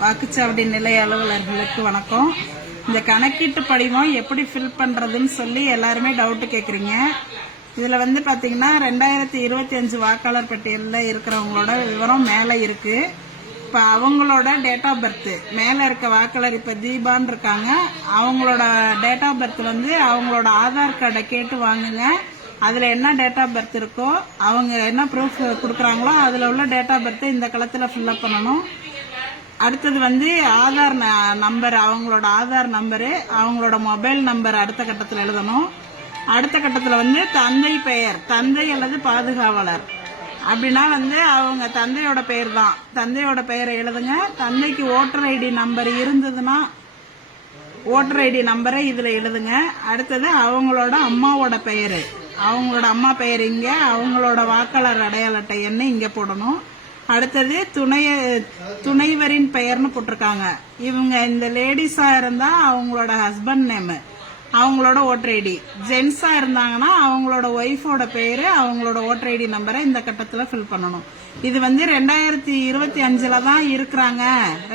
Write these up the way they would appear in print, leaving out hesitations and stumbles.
வாக்குச்சாவடி நிலைய அலுவலர்களுக்கு வணக்கம். இந்த கணக்கீட்டு படிவம் எப்படி ஃபில் பண்றதுன்னு சொல்லி எல்லாருமே டவுட் கேக்குறீங்க. இதுல பாத்தீங்கன்னா 2025 வாக்காளர் பட்டியலில் இருக்கிறவங்களோட விவரம் மேல இருக்கு. இப்ப அவங்களோட டேட் ஆஃப் பர்த் மேல இருக்க வாக்காளர் இப்ப தீபான்னு இருக்காங்க. அவங்களோட டேட் ஆஃப் பர்த் அவங்களோட ஆதார் கார்டை கேட்டு வாங்குங்க. அதுல என்ன டேட் ஆஃப் பர்த் இருக்கோ அவங்க என்ன ப்ரூஃப் கொடுக்குறாங்களோ அதுல உள்ள டேட் ஆஃப் பர்த் இந்த களத்துல ஃபில்அப் பண்ணணும். அடுத்தது ஆதார் நம்பர், அவங்களோட ஆதார் நம்பரு, அவங்களோட மொபைல் நம்பர் அடுத்த கட்டத்தில் எழுதணும். அடுத்த கட்டத்தில் தந்தை பெயர், தந்தை அல்லது பாதுகாவலர் அப்படின்னா அவங்க தந்தையோட பெயர் தான். தந்தையோட பெயரை எழுதுங்க. தந்தைக்கு ஓட்டர் ஐடி நம்பர் இருந்ததுன்னா ஓட்டர் ஐடி நம்பரை இதுல எழுதுங்க. அடுத்தது அவங்களோட அம்மாவோட பெயரு, அவங்களோட அம்மா பெயர் இங்க, அவங்களோட வாக்காளர் அடையாள அட்டை எண்ணை இங்க போடணும். அடுத்தது துணைவரின் பெயர்னு போட்டிருக்காங்க. இவங்க இந்த லேடிஸா இருந்தா அவங்களோட ஹஸ்பண்ட் நேம், அவங்களோட ஓட்டர் ஐடி. ஜென்ஸா இருந்தாங்கன்னா அவங்களோட ஒய்ஃபோட பெயரு, அவங்களோட ஓட்டர் ஐடி நம்பரை இந்த கட்டத்துல ஃபில் பண்ணணும். இது 2025 தான் இருக்கிறாங்க.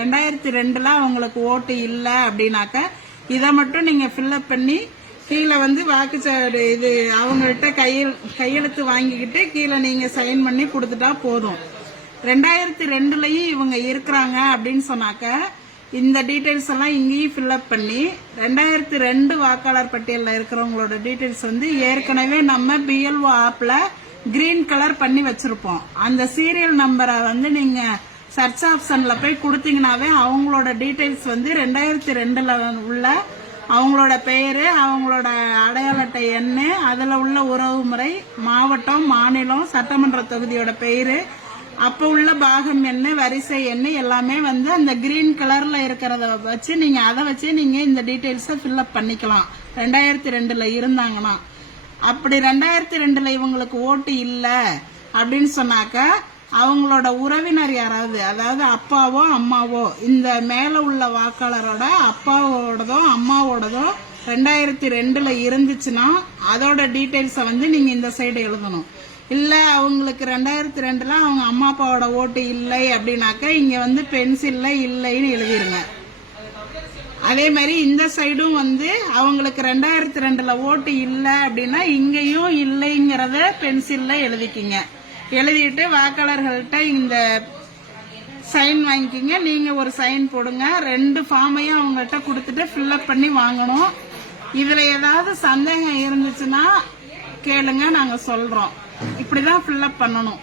2002 அவங்களுக்கு ஓட்டு இல்ல அப்படின்னாக்க இதை மட்டும் நீங்க ஃபில்அப் பண்ணி கீழே வாக்குச்சாவடி இது அவங்கள்ட்ட கையெழுத்து வாங்கிக்கிட்டு கீழே நீங்க சைன் பண்ணி கொடுத்துட்டா போதும். 2002லயும் இவங்க இருக்கிறாங்க அப்படின்னு சொன்னாக்க இந்த டீடைல்ஸ் எல்லாம் இங்கேயும் ஃபில்அப் பண்ணி 2002 வாக்காளர் பட்டியலில் இருக்கிறவங்களோட டீடைல்ஸ் ஏற்கனவே நம்ம பிஎல்ஓ ஆப்ல கிரீன் கலர் பண்ணி வச்சிருப்போம். அந்த சீரியல் நம்பரை நீங்க சர்ச் ஆப்ஷன்ல போய் கொடுத்தீங்கன்னாவே அவங்களோட டீடைல்ஸ் 2002ல உள்ள அவங்களோட பெயரு, அவங்களோட அடையாள அட்டை எண்ணு, அதுல உள்ள உறவு முறை, மாவட்டம், மாநிலம், சட்டமன்ற தொகுதியோட பெயரு, அப்ப உள்ள பாகம் எண்ணு, வரிசை எண்ணு எல்லாமே அந்த கிரீன் கலர்ல இருக்கிறத வச்சு நீங்க அதை வச்சு நீங்க இந்த டீடைல்ஸ ஃபில்அப் பண்ணிக்கலாம். 2002ல இருந்தாங்கன்னா. அப்படி 2002ல இவங்களுக்கு ஓட்டு இல்ல அப்படின்னு சொன்னாக்க அவங்களோட உறவினர் யாராவது, அதாவது அப்பாவோ அம்மாவோ, இந்த மேல உள்ள வாக்காளரோட அப்பாவோடதோ அம்மாவோடதோ 2002ல இருந்துச்சுன்னா அதோட டீடைல்ஸ நீங்க இந்த சைடு எழுதணும். இல்ல அவங்களுக்கு 2002ல அவங்க அம்மா அப்பாவோட ஓட்டு இல்லை அப்படின்னாக்க இங்க பென்சில்ல இல்லைன்னு எழுதிருங்க. அதே மாதிரி இந்த சைடும் அவங்களுக்கு 2002ல ஓட்டு இல்லை அப்படின்னா இங்கேயும் இல்லைங்கிறத பென்சில்ல எழுதிக்கிங்க. எழுதிட்டு வாக்காளர்கள்ட்ட இந்த சைன் வாங்கிக்கிங்க. நீங்க ஒரு சைன் போடுங்க. 2 ஃபார்மையும் அவங்கள்ட்ட கொடுத்துட்டு ஃபில்அப் பண்ணி வாங்கணும். இதுல ஏதாவது சந்தேகம் இருந்துச்சுன்னா கேளுங்க, நாங்க சொல்றோம். இப்படிதான் ஃபில்அப் பண்ணணும்.